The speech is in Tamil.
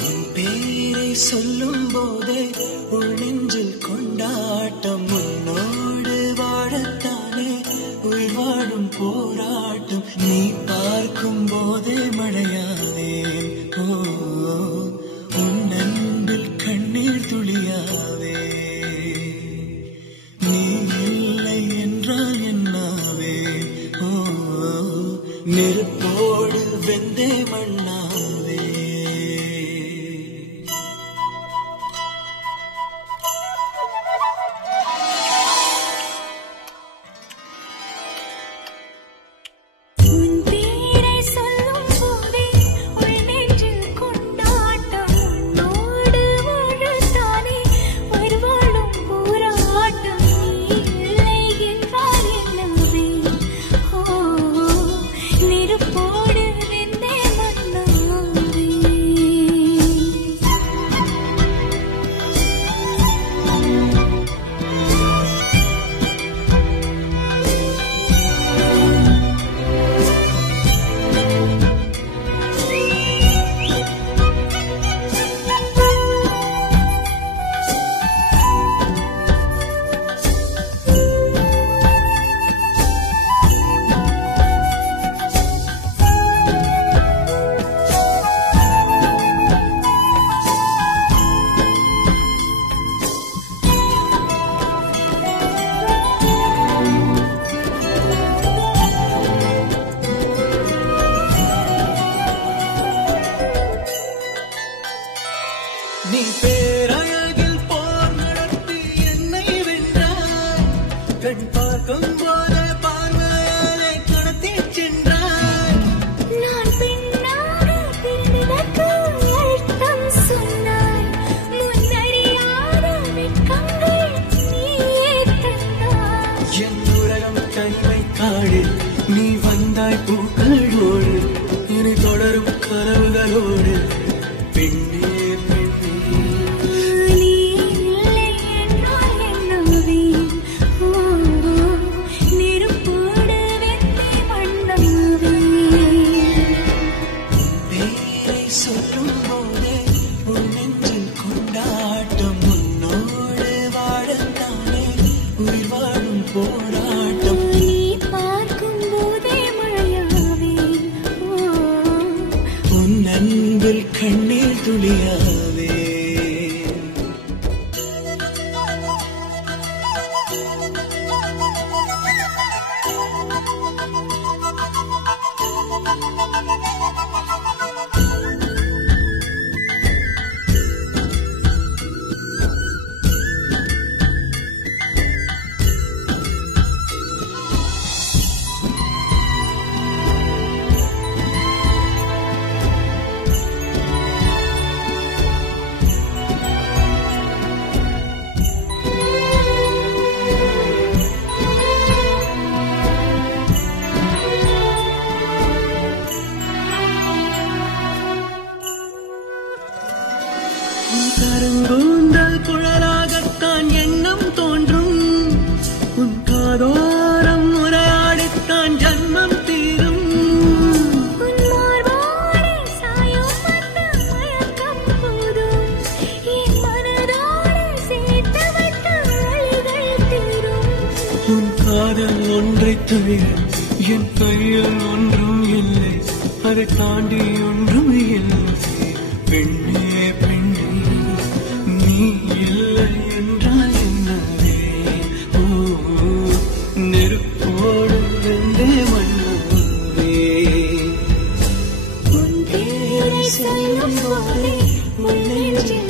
பேரை சொல்லும் போதே உள் நெஞ்சில் கொண்டாட்டம் உன்னோடு வாழத்தானே உயிர் வாழும் போராட்டம் நீ பார்க்கும் போதே மழையாவேன் உன் அன்பில் கண்ணீர் துளியாவே நீ இல்லை என்றால் என்னாவே நெருப்போடு வெந்தே மண்ணாவே நீ பேரழகில் போர் நடத்தி என்னை வென்றாய் கண் பார்க்கும் போது பார்வையாலே கடத்தி சென்றாய் நான் பெண்ணாக பிறந்ததற்கு அர்த்தம் சொன்னாய் முன்னறியாத வெட்கங்கள் நீயே தந்தாய் என் உலகம் தனிமை காடு நீ வந்தாய் பூக்களோடு இனி தொடரும் கனவுகளோடு பெண்ணே சொல்லும் போதே உன் நெஞ்சில் கொண்டாட்டம் உன்னோடு வாழத்தானே உயிர் வாழும் போராட்டம் நீ பார்க்கும் போதே மழையாவே உன் அன்பில் கண்ணீர் துளியாவே கருங்கூந்தல் குழலாகத்தான் எண்ணம் தோன்றும் உன் காதோரம் முறையாடித்தான் ஜன்மம் தீரும் உன் மார்போடு சாயும் வந்த மயக்கம் போதும் என் மனதோடு சேர்த்து வைத்த வழிகள் தீரும் உன் காதல் ஒன்றை தவிர என் கையில் ஒன்றும் இல்லை அதை தாண்டி ஒன்றும் இல்லை பெண்ணே பெண்ணே நீ இல்லை என்றால் என்னவே நெருப்போடு வெந்தே மண்ணாவே உன் பேரை சொல்லும் போதே உன் நெஞ்சில்